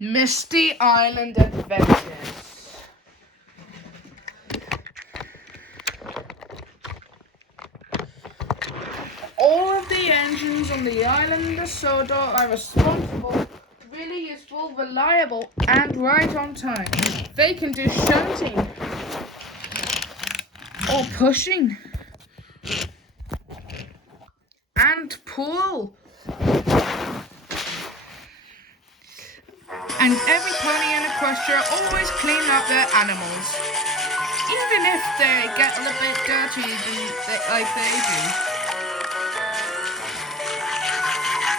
Misty Island Adventures. All of the engines on the island of Sodor are responsible, really useful, reliable, and right on time. They can do shunting or pushing and pull. And every pony and equestria always clean up their animals, even if they get a little bit dirty like they do.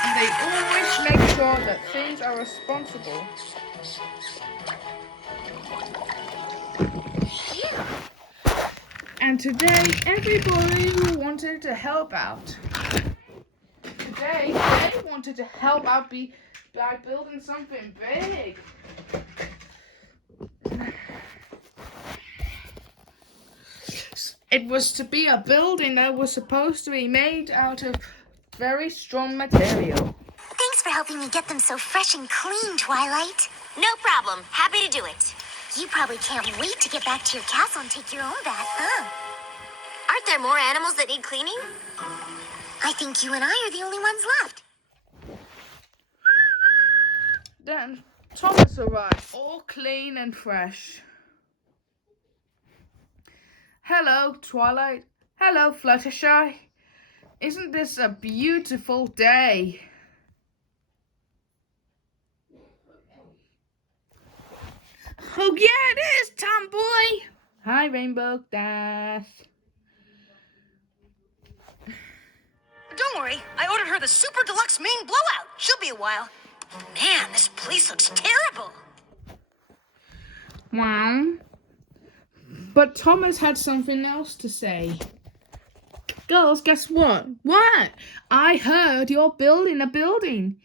And they always make sure that things are responsible. And today, everybody wanted to help out. Today, they wanted to help out by building something big. It was to be a building that was supposed to be made out of very strong material. Thanks for helping me get them so fresh and clean, Twilight. No problem. Happy to do it. You probably can't wait to get back to your castle and take your own bath, huh? Aren't there more animals that need cleaning? I think you and I are the only ones left. Then Thomas arrived, all clean and fresh. Hello, Twilight. Hello, Fluttershy. Isn't this a beautiful day? Oh yeah, it is, Tomboy. Hi, Rainbow Dash. Don't worry, I ordered her the super deluxe main blowout. She'll be a while. Man, this place looks terrible. Wow. But Thomas had something else to say. Girls, guess what? What? I heard you're building a building.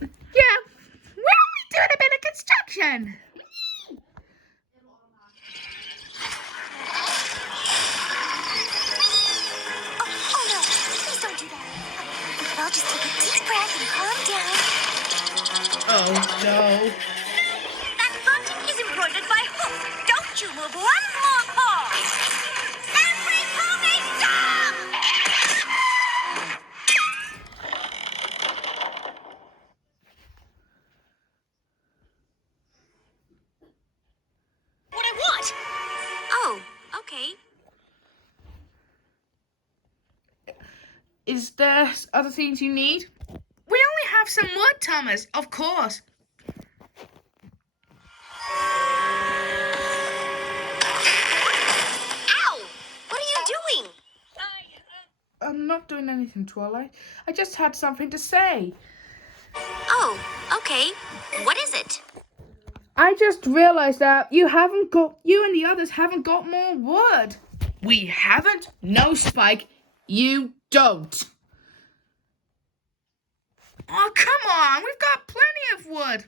Yeah, we're only doing a bit of construction. Oh no, please don't do that. We could all just take a deep breath and calm down. Oh no. That foot is embroidered by hoof. Don't you move one more paw. Every pony stop! What I want? Oh, okay. Is there other things you need? We only have some wood, Thomas, of course. Ow! What are you doing? I'm not doing anything, Twilight. I just had something to say. Oh, okay. What is it? I just realized that you and the others haven't got more wood. We haven't? No, Spike, you don't. Oh, come on. We've got plenty of wood.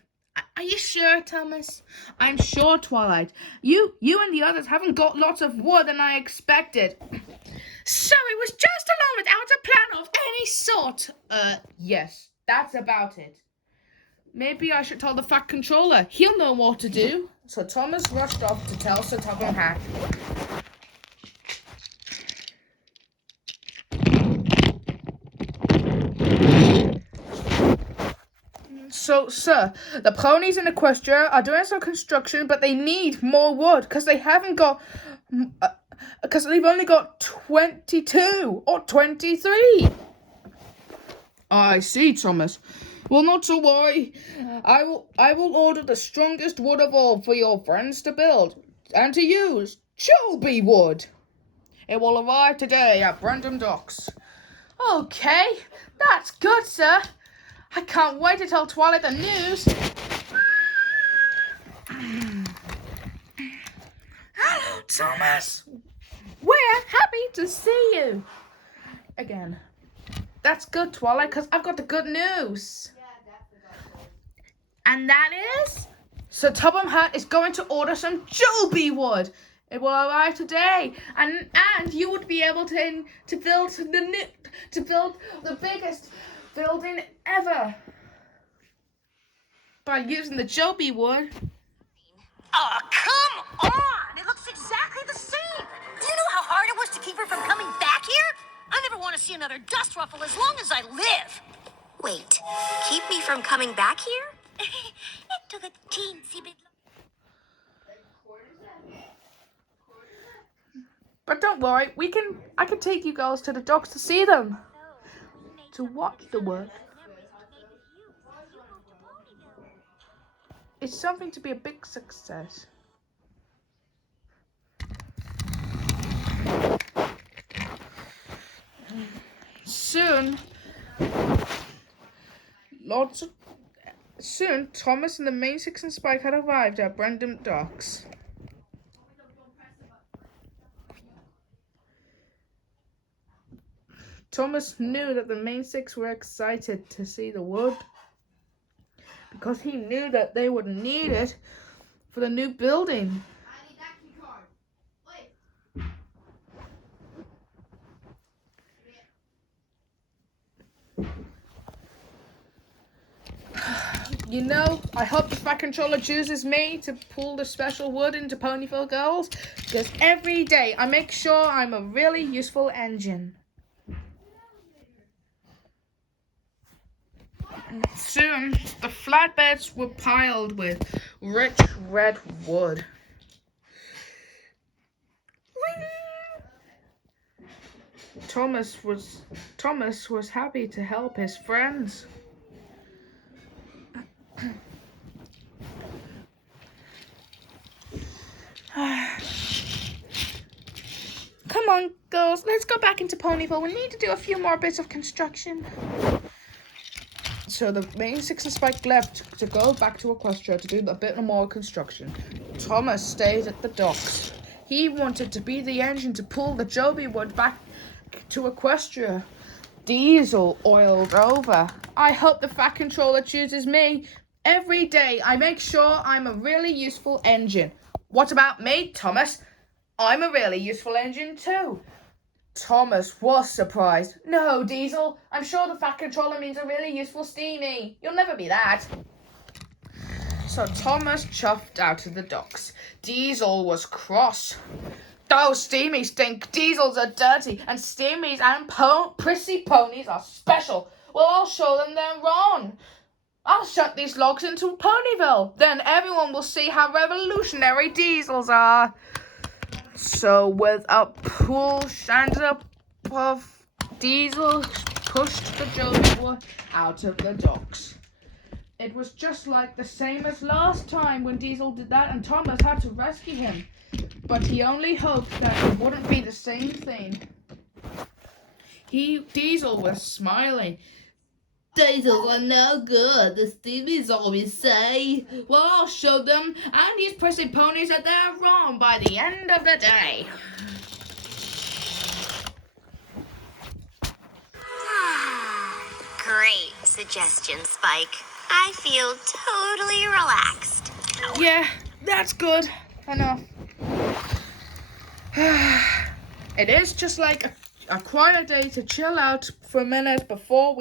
Are you sure, Thomas? I'm sure, Twilight. You and the others haven't got lots of wood than I expected. So it was just alone without a plan of any sort. Yes, that's about it. Maybe I should tell the Fat Controller. He'll know what to do. So Thomas rushed off to tell Sir Topham Hatt. So, sir, the ponies in Equestria are doing some construction, but they need more wood because they haven't got, because they've only got 22 or 23. I see, Thomas. Well, not to worry. I will order the strongest wood of all for your friends to build and to use. Jobi wood. It will arrive today at Brandon Docks. Okay, that's good, sir. I can't wait to tell Twilight the news. Hello, Thomas. We're happy to see you. Again. That's good, Twilight, because I've got the good news. And that is... Sir Topham Hatt is going to order some Jobi wood. It will arrive today. And you would be able to build the biggest building ever by using the Jobi wood. Oh, come on! It looks exactly the same. Do you know how hard it was to keep her from coming back here? I never want to see another dust ruffle as long as I live. Wait, keep me from coming back here? It took a teensy bit. But don't worry, I can take you girls to the docks to see them. To watch the work. It's something to be a big success. Soon, Thomas and the main six and Spike had arrived at Brandon Docks. Thomas knew that the main six were excited to see the wood because he knew that they would need it for the new building. I need that key card. Wait. You know, I hope the Fat Controller chooses me to pull the special wood into Ponyville Girls, because every day I make sure I'm a really useful engine. Soon, the flatbeds were piled with rich red wood. Thomas was happy to help his friends. Come on, girls, let's go back into Ponyville. We need to do a few more bits of construction. So the main six and Spike left to go back to Equestria to do a bit more construction. Thomas stayed at the docks. He wanted to be the engine to pull the Jobi wood back to Equestria. Diesel oiled over. I hope the Fat Controller chooses me. Every day I make sure I'm a really useful engine. What about me, Thomas? I'm a really useful engine too. Thomas was surprised. No, Diesel, I'm sure the Fat Controller means a really useful Steamy. You'll never be that. So Thomas chuffed out of the docks. Diesel was cross. Those Steamies think Diesels are dirty and Steamies and prissy ponies are special. Well, I'll show them they're wrong. I'll shut these logs into Ponyville. Then everyone will see how revolutionary Diesels are. So with a push and a puff, Diesel pushed the Jobi wood out of the docks. It was just like the same as last time when Diesel did that and Thomas had to rescue him. But he only hoped that it wouldn't be the same thing. Diesel was smiling. Diesels are no good, the Steamies always say. Well, I'll show them and these prissy ponies that they're wrong by the end of the day. Great. suggestion, Spike. I feel totally relaxed. Yeah, that's good. Enough. It is just like a quiet day to chill out for a minute before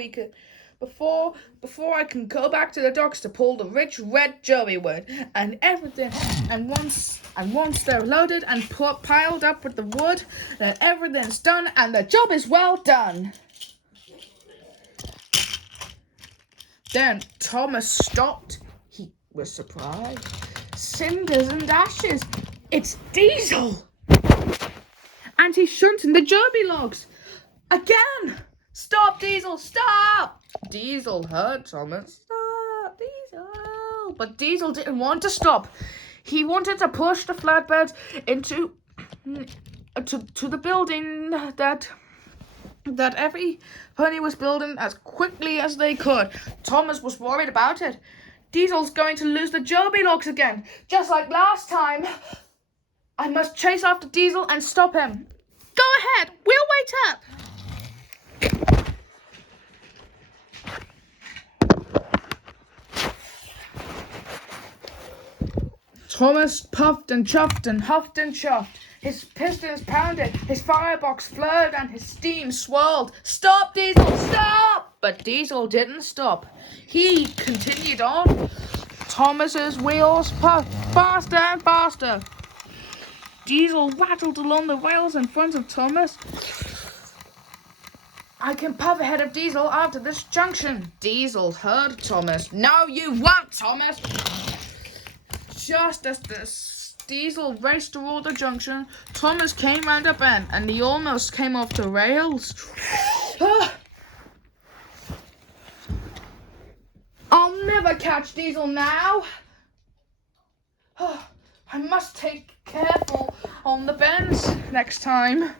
I can go back to the docks to pull the rich red Jobi wood and everything. And once they're loaded and piled up with the wood, then everything's done and the job is well done. Then Thomas stopped. He was surprised. Cinders and ashes. It's Diesel. And he's shunting the Jobi logs. Again. Stop, Diesel, stop. Diesel heard Thomas. Stop, Diesel. But Diesel didn't want to stop. He wanted to push the flatbed into to the building that every pony was building as quickly as they could. Thomas was worried about it. Diesel's going to lose the Jobi logs again, just like last time. I must chase after Diesel and stop him. Go ahead, we'll wait up. Thomas puffed and chuffed and huffed and chuffed. His pistons pounded, his firebox fluttered, and his steam swirled. Stop, Diesel, stop! But Diesel didn't stop. He continued on. Thomas's wheels puffed faster and faster. Diesel rattled along the rails in front of Thomas. I can puff ahead of Diesel after this junction. Diesel heard Thomas. No, you won't, Thomas. Just as the Diesel raced toward the junction, Thomas came round a bend and he almost came off the rails. I'll never catch Diesel now. I must take careful on the bends next time.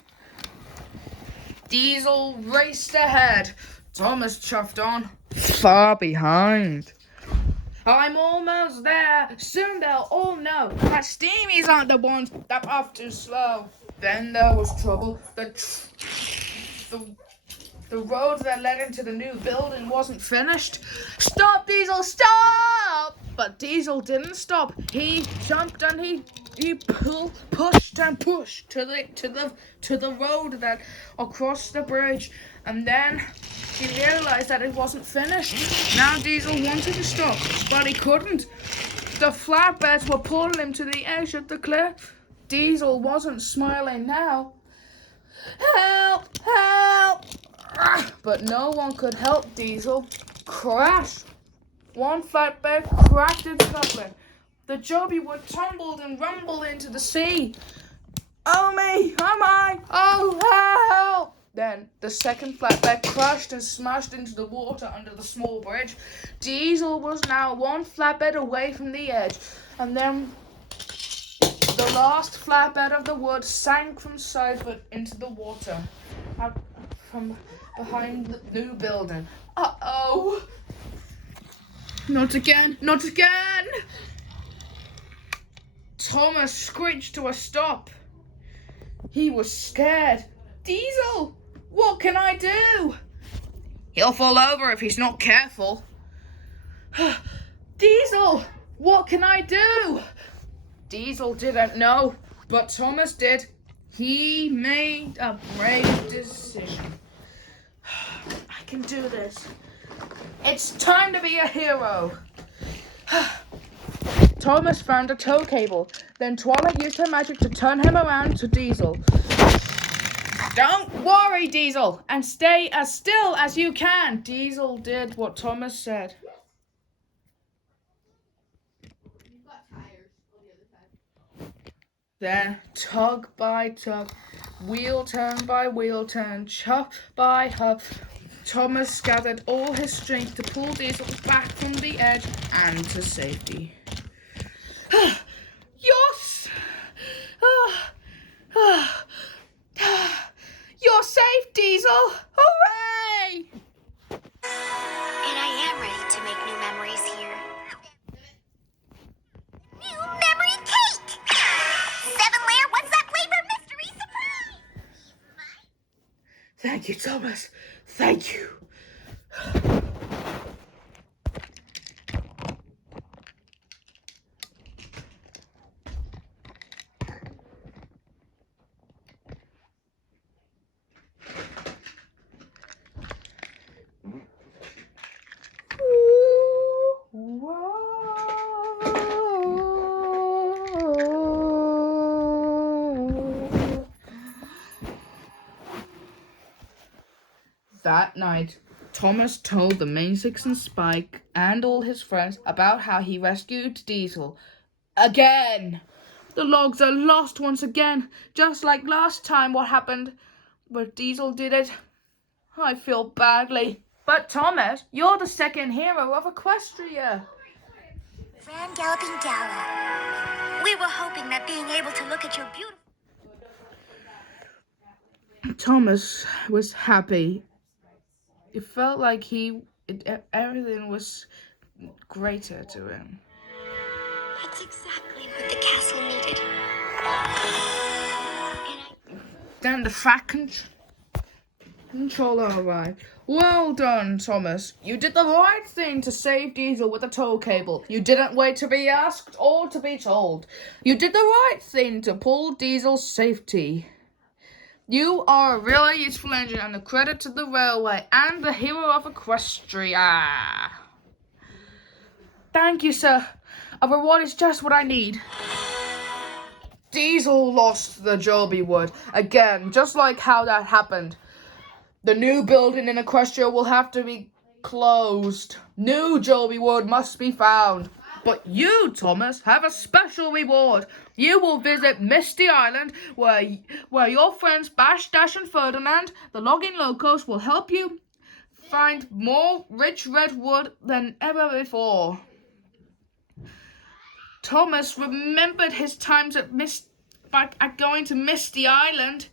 Diesel raced ahead. Thomas chuffed on, far behind. I'm almost there. Soon they'll all know that steamies aren't the ones that puff too slow. Then there was trouble. The road that led into the new building wasn't finished. Stop, Diesel, stop! But Diesel didn't stop. He jumped and he pushed and pushed to the road that across the bridge, and then he realized that it wasn't finished. Now Diesel wanted to stop, but he couldn't. The flatbeds were pulling him to the edge of the cliff. Diesel wasn't smiling now. Help! Help! But no one could help Diesel. Crash! One flatbed cracked in Scotland. The Jobi wood tumbled and rumbled into the sea. Oh me! Oh my! Oh help! Then the second flatbed crashed and smashed into the water under the small bridge. Diesel was now one flatbed away from the edge, and then the last flatbed of the wood sank from sight but into the water out from behind the new building. Uh-oh! Not again! Not again! Thomas screeched to a stop. He was scared. Diesel! What can I do? He'll fall over if he's not careful. Diesel! What can I do? Diesel didn't know, but Thomas did. He made a brave decision. I can do this. It's time to be a hero. Thomas found a tow cable. Then Twilight used her magic to turn him around to Diesel. Don't worry, Diesel, and stay as still as you can. Diesel did what Thomas said. You've got tires on the other side. Then, tug by tug, wheel turn by wheel turn, chuff by huff, Thomas gathered all his strength to pull Diesel back from the edge and to safety. Yes! You're safe, Diesel! Hooray! And I am ready to make new memories here. New memory cake! 7-layer, what's that flavor? Mystery surprise! Thank you, Thomas. Thank you. That night, Thomas told the Main Six and Spike and all his friends about how he rescued Diesel. Again! The logs are lost once again, just like last time what happened. But Diesel did it. I feel badly. But Thomas, you're the second hero of Equestria. Ran Galloping Gala. We were hoping that being able to look at your beautiful... Thomas was happy. It felt like everything was greater to him. It's exactly what the castle needed. Then the fat controller arrived. Well done, Thomas. You did the right thing to save Diesel with a tow cable. You didn't wait to be asked or to be told. You did the right thing to pull Diesel's safety. You are a really useful engine and a credit to the railway and the hero of Equestria. Thank you, sir. A reward is just what I need. Diesel lost the Jobi wood again, just like how that happened. The new building in Equestria will have to be closed. New Jobi wood must be found. But you, Thomas, have a special reward. You will visit Misty Island, where your friends Bash, Dash, and Ferdinand, the logging Locos, will help you find more rich red wood than ever before. Thomas remembered his times at going to Misty Island.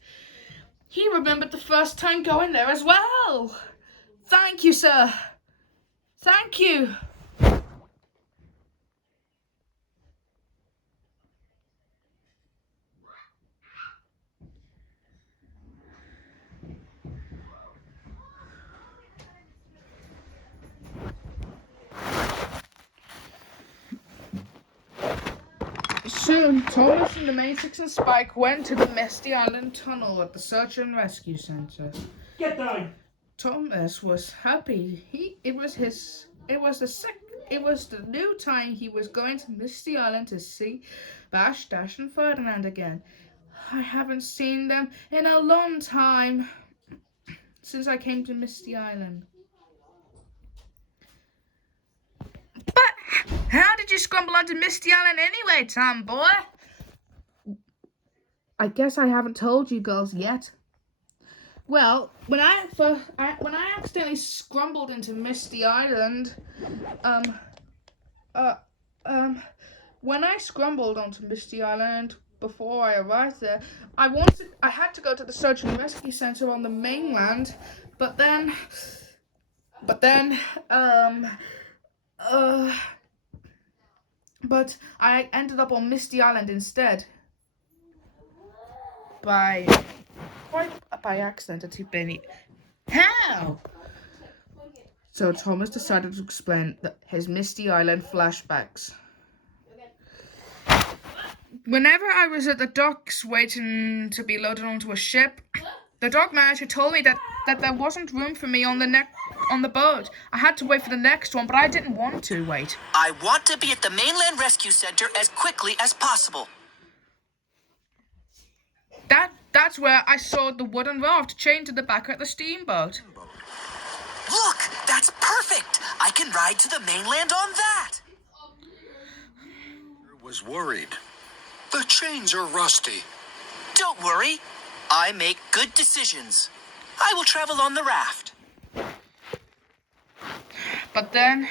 He remembered the first time going there as well. Thank you, sir. Thank you. Soon, Thomas and the Main Six and Spike went to the Misty Island tunnel at the Search and Rescue Center. Get down! Thomas was happy. It was the new time he was going to Misty Island to see Bash, Dash, and Ferdinand again. I haven't seen them in a long time since I came to Misty Island. But how did you scramble onto Misty Island anyway, Tom boy? I guess I haven't told you girls yet. Well, when I accidentally scrambled into Misty Island, when I scrambled onto Misty Island before I arrived there, I had to go to the Search and Rescue Center on the mainland, but then but I ended up on Misty Island instead. By accident, How? So Thomas decided to explain his Misty Island flashbacks. Whenever I was at the docks waiting to be loaded onto a ship, the dock manager told me that there wasn't room for me on the boat. I had to wait for the next one, but I didn't want to wait. I want to be at the mainland rescue center as quickly as possible. That's where I saw the wooden raft chained to the back of the steamboat. Look, that's perfect. I can ride to the mainland on that. Was worried. The chains are rusty. Don't worry. I make good decisions. I will travel on the raft. But then,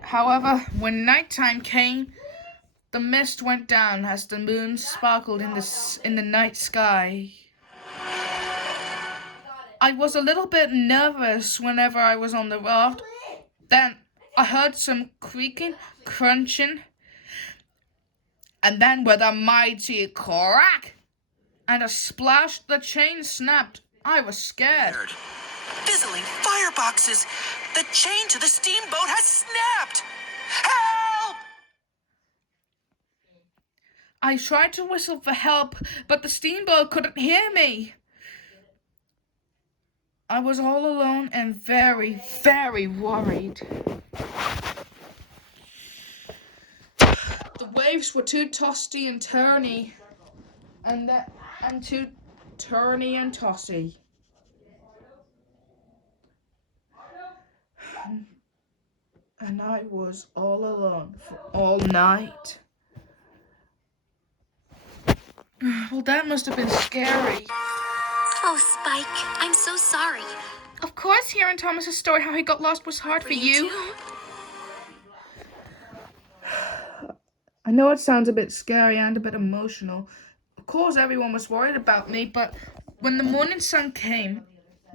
however, when nighttime came, the mist went down as the moon sparkled in the night sky. I was a little bit nervous whenever I was on the raft. Then I heard some creaking, crunching, and then with a mighty crack and a splash, the chain snapped. I was scared. Fizzling fireboxes! The chain to the steamboat has snapped! Help! I tried to whistle for help, but the steamboat couldn't hear me. I was all alone and very, very worried. The waves were too tossy and turny, and too turny and tossy. And I was all alone for all night. Well, that must have been scary. Oh, Spike, I'm so sorry. Of course, hearing Thomas's story how he got lost was hard for you. too. I know it sounds a bit scary and a bit emotional. Of course, everyone was worried about me, but when the morning sun came,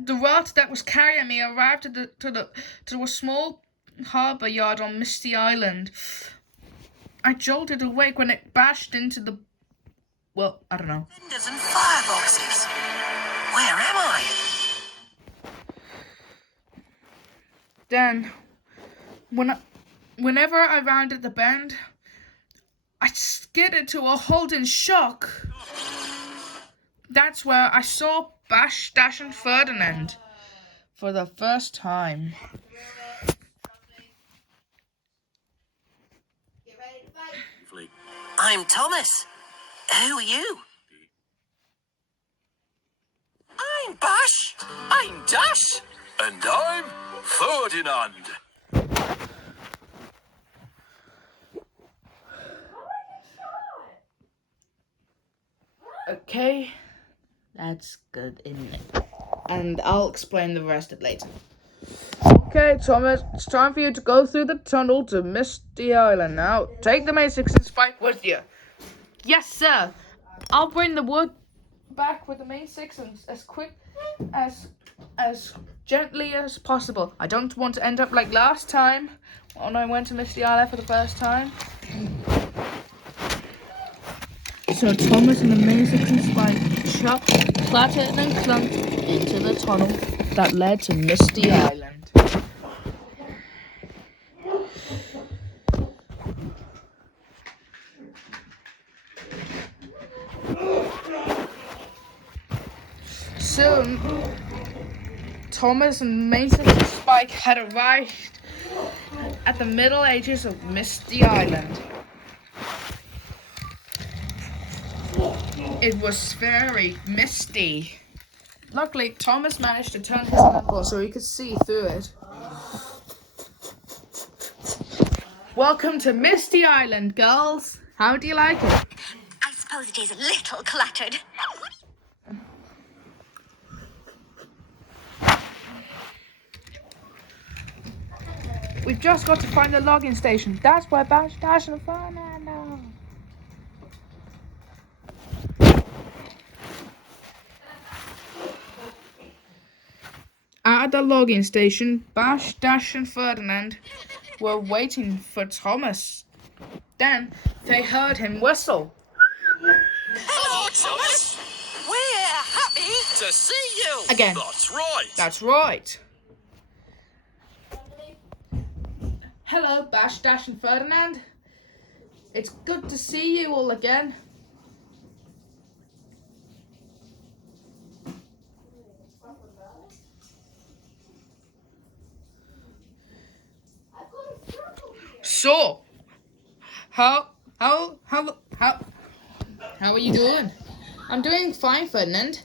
the raft that was carrying me arrived to a small harbour yard on Misty Island. I jolted awake when it bashed into the... Well, I don't know. Windows and fireboxes. Where am I? Then, whenever I rounded the bend, I skidded to a halt in shock. That's where I saw Bash, Dash, and Ferdinand for the first time. Get ready to fight. I'm Thomas. Who are you? I'm Bash. I'm Dash. And I'm Ferdinand. Okay, that's good, isn't it? And I'll explain the rest of it later. Okay, Thomas, it's time for you to go through the tunnel to Misty Island. Now, take the main 6 and Spike with you. Yes, sir. I'll bring the wood back with the main 6 and as quick as gently as possible. I don't want to end up like last time when I went to Misty Island for the first time. So Thomas and the main 6 and Spike chopped, clattered, and clunked into the tunnel that led to Misty Island. Soon, Thomas and main 6 and Spike had arrived at the middle ages of Misty Island. It was very misty. Luckily, Thomas managed to turn his lamp on so he could see through it. Welcome to Misty Island, girls. How do you like it? I suppose it is a little cluttered. We've just got to find the logging station. That's where Bash, Dash, and Ferdinand are. At the logging station, Bash, Dash, and Ferdinand were waiting for Thomas. Then they heard him whistle. Hello, Thomas. We're happy to see you. Again. That's right. That's right. Hello, Bash, Dash, and Ferdinand. It's good to see you all again. So, how are you doing? I'm doing fine, Ferdinand.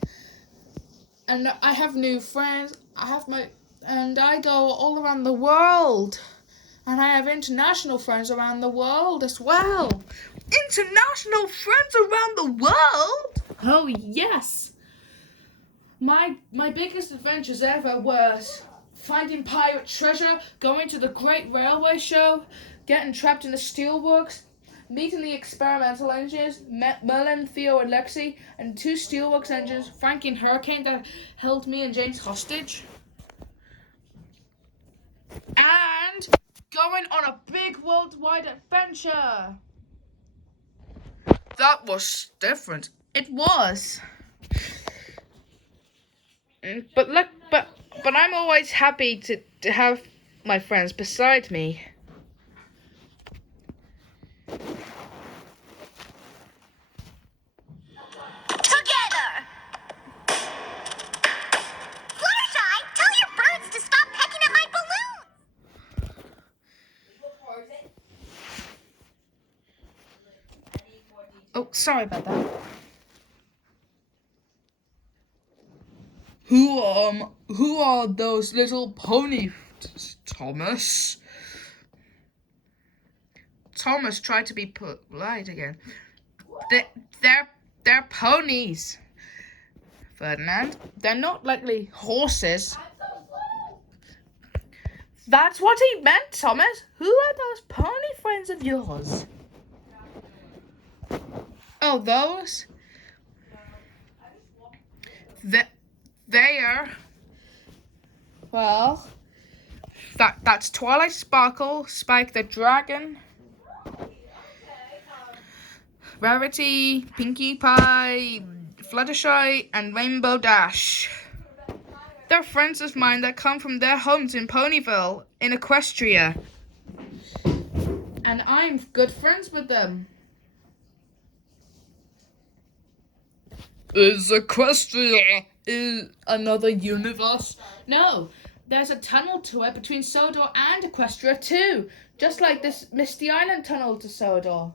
And I have new friends. I go all around the world. And I have international friends around the world as well. International friends around the world? Oh, yes. My biggest adventures ever was finding pirate treasure, going to the Great Railway Show, getting trapped in the steelworks, meeting the experimental engineers, Merlin, Theo, and Lexi, and 2 steelworks engines, Frankie and Hurricane that held me and James hostage. And going on a big worldwide adventure. That was different. It was. But I'm always happy to have my friends beside me. Together! Fluttershy, tell your birds to stop pecking at my balloon! Oh, sorry about that. Who are those little pony Thomas. Thomas tried to be polite again. They're ponies, Ferdinand. They're not likely horses. That's what he meant, Thomas. Who are those pony friends of yours? Oh, those? They are... Well... That's Twilight Sparkle, Spike the Dragon, Rarity, Pinkie Pie, Fluttershy, and Rainbow Dash. They're friends of mine that come from their homes in Ponyville, in Equestria. And I'm good friends with them. Is Equestria another universe? No. There's a tunnel to it between Sodor and Equestria too, just like this Misty Island tunnel to Sodor.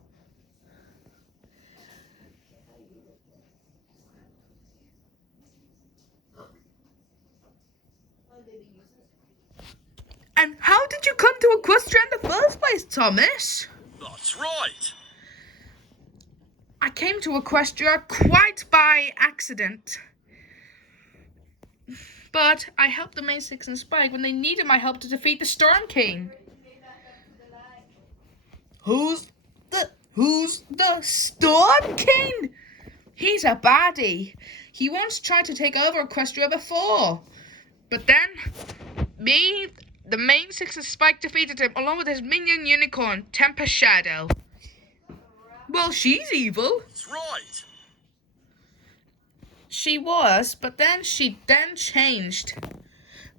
And how did you come to Equestria in the first place, Thomas? That's right. I came to Equestria quite by accident. But I helped the Main Six and Spike when they needed my help to defeat the Storm King. Who's the Storm King? He's a baddie. He once tried to take over Equestria before. But then, the Main Six and Spike defeated him along with his minion unicorn, Tempest Shadow. Well, she's evil. That's right. She was, but then she changed.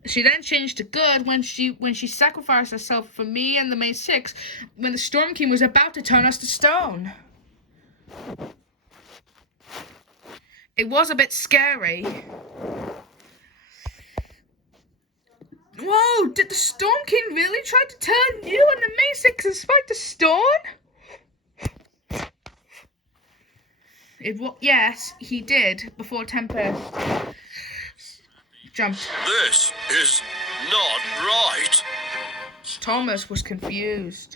She then changed to good when she sacrificed herself for me and the Main Six when the Storm King was about to turn us to stone. It was a bit scary. Whoa, did the Storm King really try to turn you and the Main Six and Spike to stone? Yes, he did, before Tempest jumped. This is not right. Thomas was confused.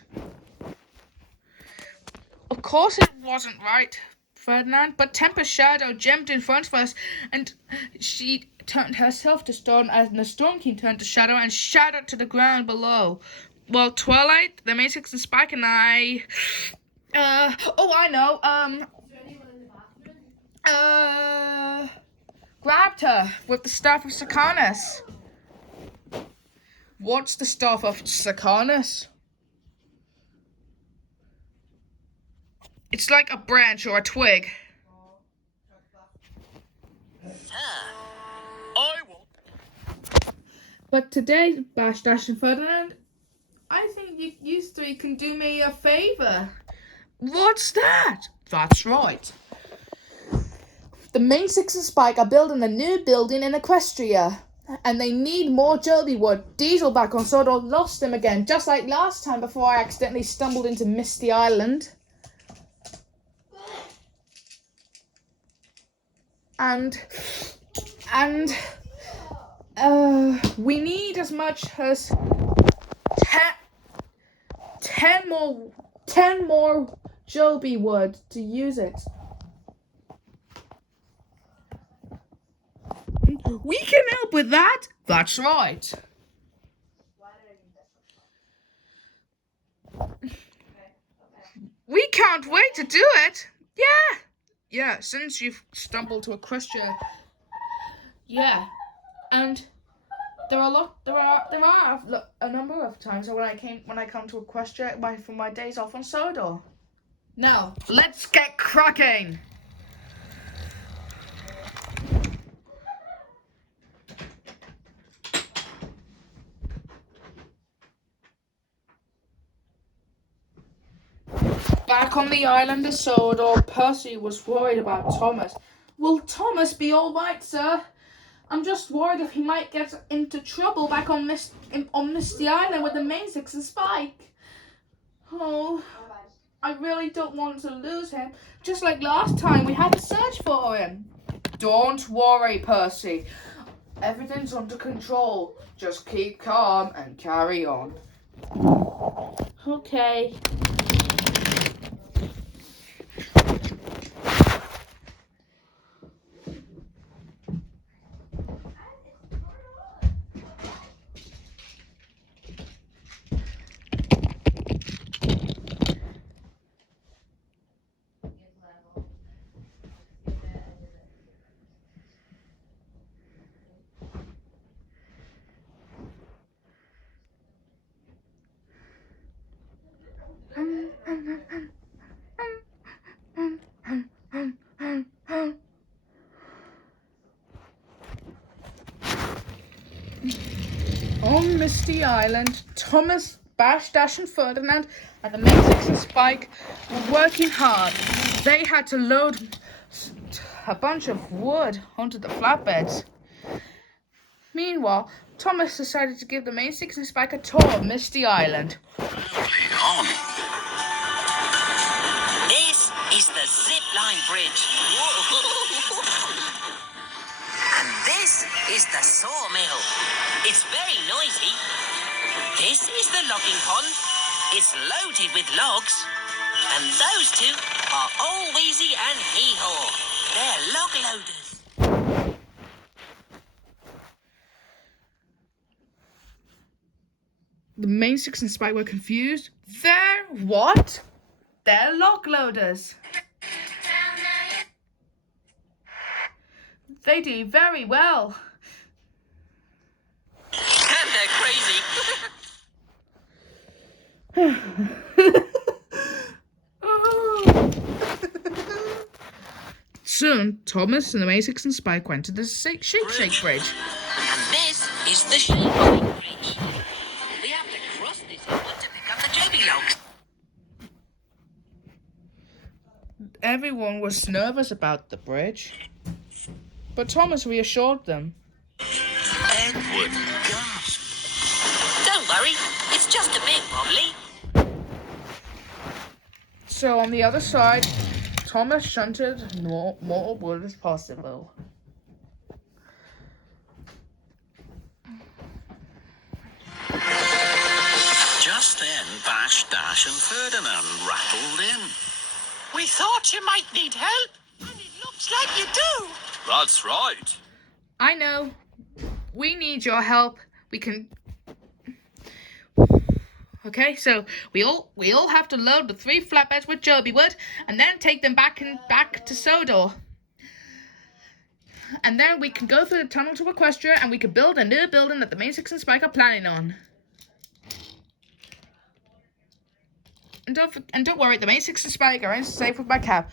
Of course it wasn't right, Ferdinand, but Tempest Shadow jumped in front of us, and she turned herself to stone as the Storm King turned to Shadow and shattered to the ground below. Well, Twilight, the Main Six and Spike and I... I know, grabbed her with the Staff of Sacanus. What's the Staff of Sacanus? It's like a branch or a twig. I will. But today, Bash, Dash, and Ferdinand, I think you three can do me a favor. What's that? That's right. The Main Six and Spike are building a new building in Equestria, and they need more Jobi wood. Diesel back on Sodor lost them again, just like last time before I accidentally stumbled into Misty Island. And we need as much as 10 more Jobi wood to use it. We can help with that. That's right. We can't wait to do it. Yeah, since you've stumbled to Equestria. Yeah, and there are a number of times when I come to Equestria for my days off on Sodor. Now, let's get cracking. Back on the island of Sodor, Percy was worried about Thomas. Will Thomas be all right, sir? I'm just worried if he might get into trouble back on Misty Island with the Main Six and Spike. Oh, I really don't want to lose him. Just like last time, we had to search for him. Don't worry, Percy. Everything's under control. Just keep calm and carry on. Okay. On Misty Island, Thomas, Bash, Dash and Ferdinand and the Matrix and Spike were working hard. They had to load a bunch of wood onto the flatbeds. Meanwhile, Thomas decided to give the Matrix and Spike a tour of Misty Island. On. This is the zip line bridge. And this is the sawmill. It's very noisy. This is the logging pond. It's loaded with logs. And those two are All Wheezy and Hee-Haw. They're log loaders. The Matrix and Spike were confused. They're what? They're log loaders. They do very well. And they're crazy. Soon, Thomas and the Matrix and Spike went to the Shake Bridge. And this is the Shake Bridge. We have to cross this hill to pick up the Jobi logs. Everyone was nervous about the bridge, but Thomas reassured them. Edward gasped. Don't worry, it's just a bit wobbly. So on the other side, Thomas shunted more wood as possible. Just then, Bash, Dash and Ferdinand rattled in. We thought you might need help, and it looks like you do. That's right. I know. We need your help. We can. Okay, so we all have to load the 3 flatbeds with Jobi wood, and then take them back to Sodor. And then we can go through the tunnel to Equestria, and we can build a new building that the Matrix and Spike are planning on. And don't worry, the Matrix and Spike are in safe with my cab.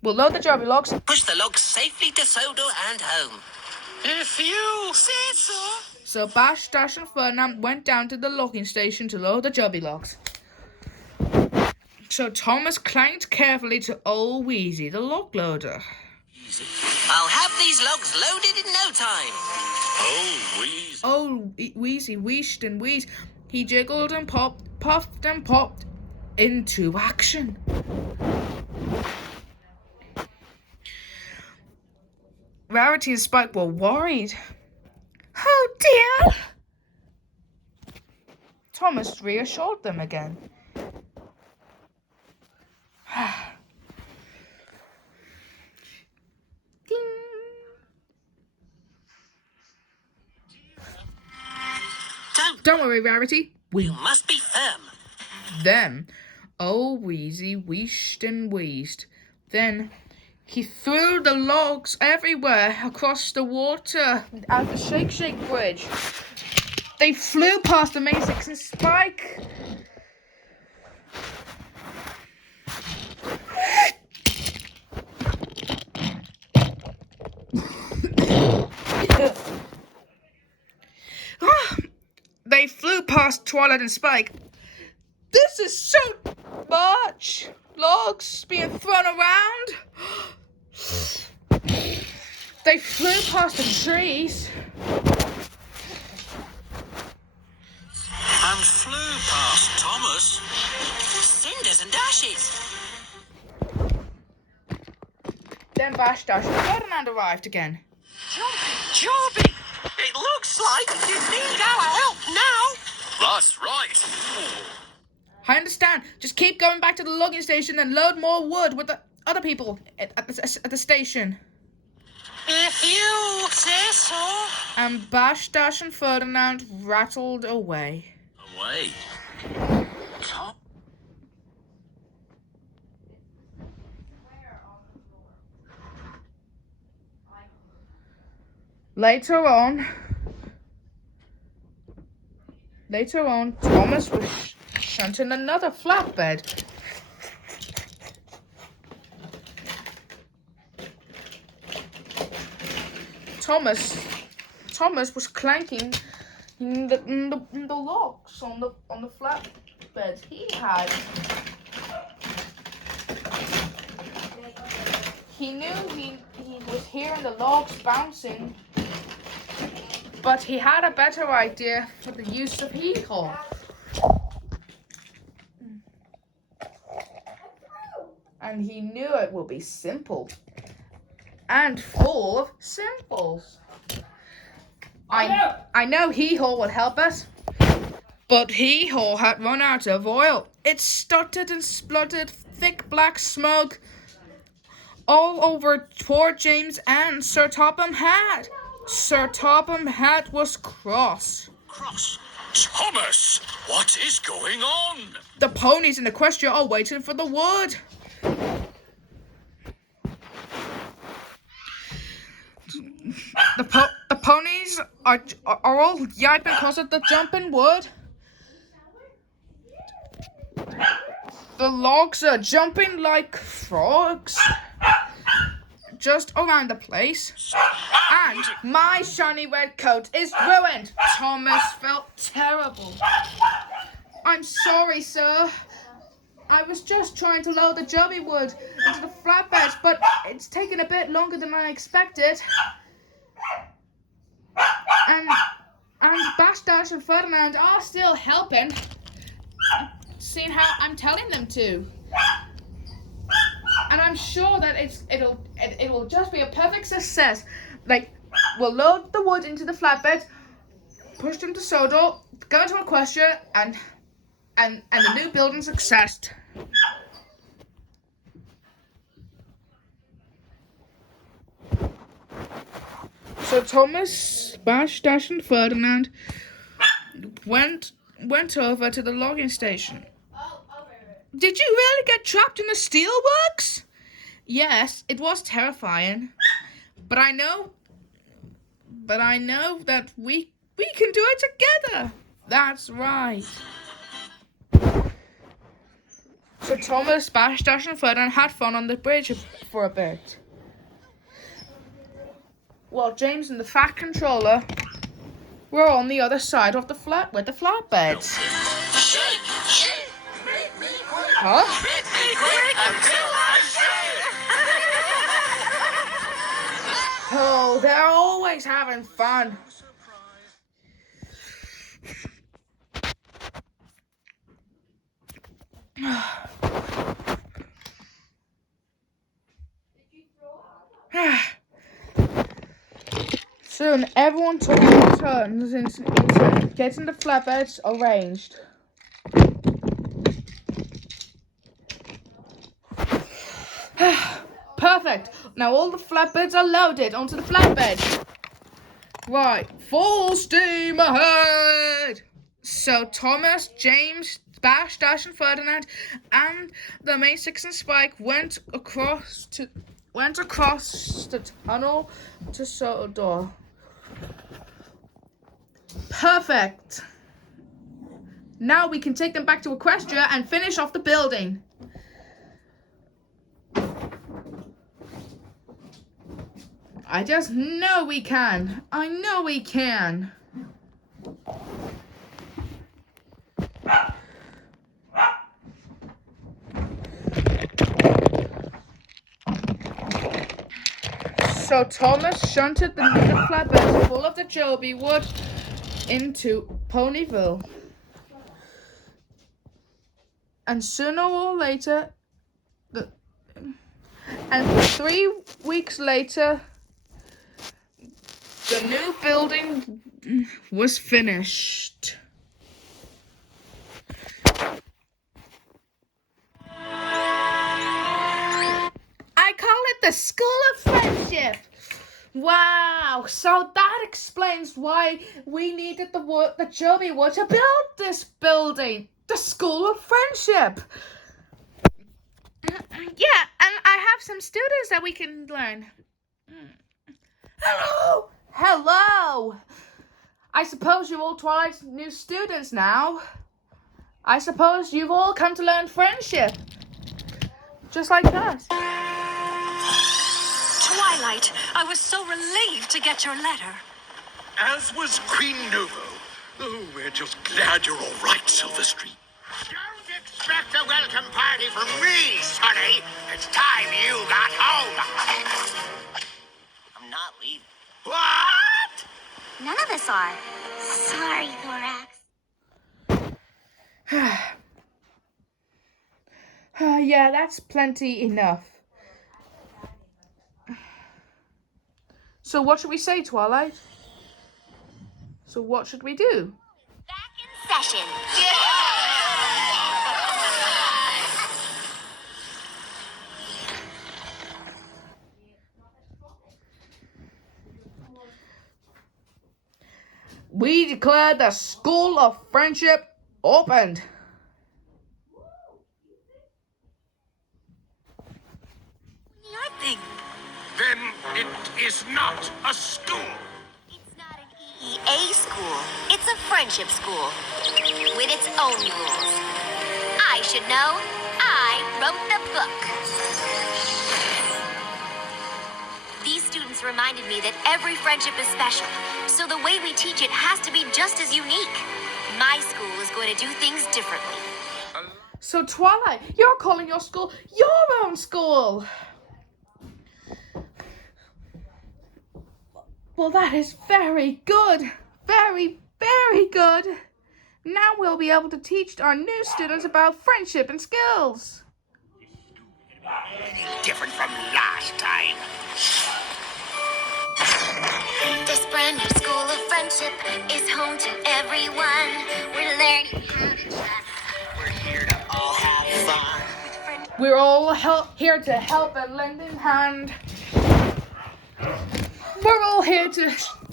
We'll load the Jobi logs. Push the logs safely to Sodor and home. If you say so. So Bash, Dash and Ferdinand went down to the logging station to load the Jobi logs. So Thomas climbed carefully to Old Wheezy, the log loader. I'll have these logs loaded in no time. Oh, Wheeze. Old Wheezy wheezed and wheezed. He jiggled and popped, puffed and popped into action. Rarity and Spike were worried. Oh dear! Thomas reassured them again. Ding. Don't worry, Rarity. You must be firm. Then, Old Wheezy wheezed and wheezed. Then he threw the logs everywhere across the water at the Shake Bridge. They flew past the Matrix and Spike. They flew past Twilight and Spike. This is so much logs being thrown around. They flew past the trees. And flew past Thomas. Cinders and ashes. Then Bash, Dash and Ferdinand arrived again. Jobi! It looks like you need Our help now. That's right. I understand. Just keep going back to the logging station and load more wood with the other people at the station. If you say so. And Bash, Dash, and Ferdinand rattled away. Away. Tom. Later on, Thomas was sent in another flatbed. Thomas was clanking the locks on the flatbed he had. He knew he was hearing the logs bouncing, but he had a better idea for the use of hee-haw. And he knew it would be simple and full of simples. I know hee-haw would help us, but hee-haw had run out of oil. It stuttered and spluttered thick black smoke all over poor James and Sir Topham Hatt. Sir Topham Hatt was cross. Cross. Thomas, what is going on? The ponies in Equestria are waiting for the wood. The ponies are all yiping because of the jumping wood. The logs are jumping like frogs just around the place. And my shiny red coat is ruined. Thomas felt terrible. I'm sorry, sir. I was just trying to load the Jobi wood into the flatbed, but it's taken a bit longer than I expected. And Bash, Dash, and Ferdinand are still helping, seeing how I'm telling them to. And I'm sure that it'll just be a perfect success. Like, we'll load the wood into the flatbed, push them to Sodor, go to Equestria, and the new building's success. So Thomas, Bash, Dash, and Ferdinand went over to the logging station. Did you really get trapped in the steelworks? Yes, it was terrifying. But I know that we can do it together. That's right. So Thomas, Bash, Dash, and Ferdinand had fun on the bridge for a bit. While James and the Fat Controller were on the other side of the flat with the flatbeds. Huh? Oh, they're always having fun. Soon, everyone took turns in getting the flatbeds arranged. Perfect. Now all the flatbeds are loaded onto the flatbed. Right, full steam ahead. So Thomas, James, Bash, Dash, and Ferdinand, and the main Six and Spike went across the tunnel to Sodor. Perfect. Now we can take them back to Equestria and finish off the building. I just know we can. I know we can. So Thomas shunted the flatbeds full of the Jobi wood into Ponyville. And sooner or later, and 3 weeks later, the the new building was finished. I call it the School of Friendship. Wow, so that explains why we needed the Jobi wood to build this building. The School of Friendship. Yeah, and I have some students that we can learn. Hello! Hello! I suppose you're all Twilight's new students now. I suppose you've all come to learn friendship. Just like us. Twilight, I was so relieved to get your letter. As was Queen Novo. Oh, we're just glad you're all right, Silver Street. Don't expect a welcome party from me, Sonny. It's time you got home. I'm not leaving. What? None of us are. Sorry, Thorax. Yeah, that's plenty enough. So what should we say, Twilight? So what should we do? Back in session. We declare the School of Friendship opened. I think Then it is not a school. It's not an EEA school. It's a friendship school. With its own rules. I should know. I wrote the book. These students reminded me that every friendship is special. So the way we teach it has to be just as unique. My school is going to do things differently. So Twilight, you're calling your school your own school. Well, that is very good. Very, very good. Now we'll be able to teach our new students about friendship and skills. Anything different from last time. This brand new school of friendship is home to everyone. We're learning how to trust. We're here to all have fun. We're all here to help and lend a hand. We're all here to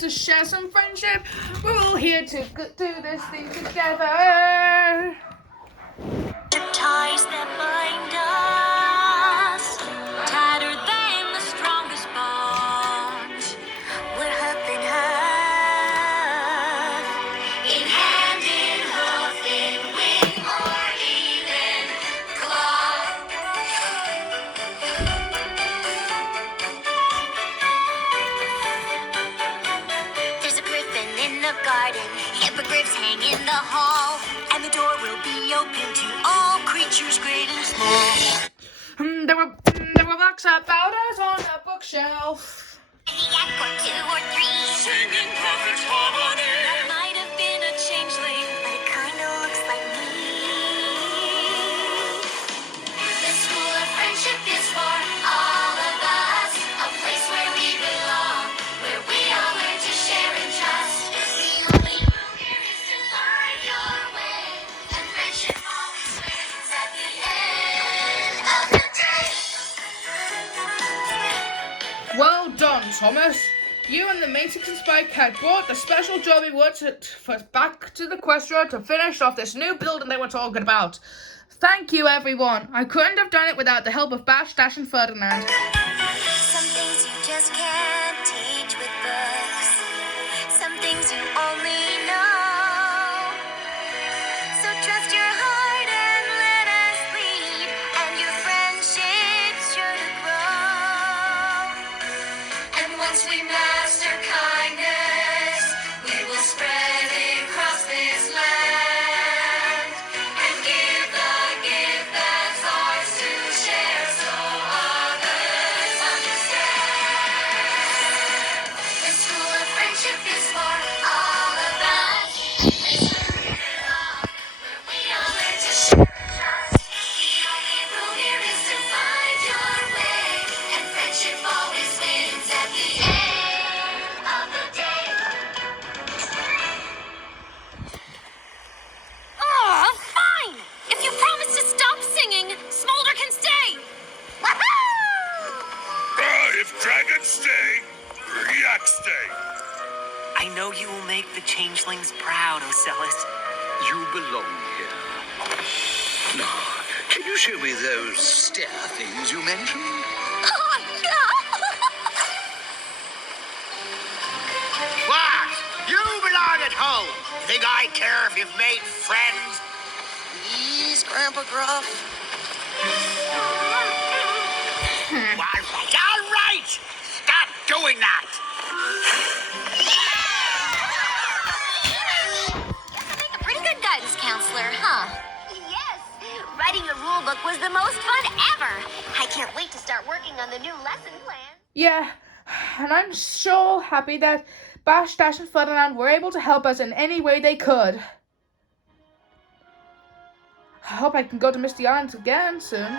share some friendship. We're all here to do this thing together. the ties that bind us, tighter than the strongest bonds. We're hoof and hoof. In hand, in hoof, in wing, or even claw. There's a griffin in the garden, hippogriffs hang in the hall, and the door will be open to all creatures great and small. There were books about us on a bookshelf. A yak or two or three, Singing perfect harmony. That might have been a changeling. but it kinda looks like me. The school of friendship is for all of us, a place where we belong, where we all learn to share and trust. The only rule here is to find your way, and friendship always wins at the end of the day. Well done, Thomas. You and the Matrix and Spike had brought the special Jobi wood back to the Questra to finish off this new building they were talking about. Thank you, everyone. I couldn't have done it without the help of Bash, Dash, and Ferdinand. Some things you just can't teach with books. Some things you only know. So trust your heart and let us lead, and your friendship's sure to grow. And once we master kindness, we will spread it across this land and give the gift that's ours to share, so others understand. changelings proud, Ocellus. You belong here. Now, can you show me those stair things you mentioned? Oh, no! What? You belong at home. Think I care if you've made friends? Please, Grandpa Gruff. All right! Stop doing that! Make a pretty good guidance counselor, huh? Yes! Writing the rule book was the most fun ever! I can't wait to start working on the new lesson plan. Yeah, and I'm so happy that Bash, Dash, and Ferdinand were able to help us in any way they could. I hope I can go to Misty Island again soon.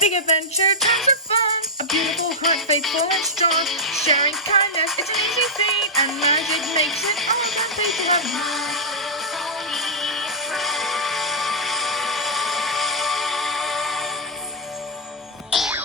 Big adventure, tons of fun, a beautiful heart, faithful and strong. Sharing kindness, it's an easy feat, and magic makes it all that page of mine.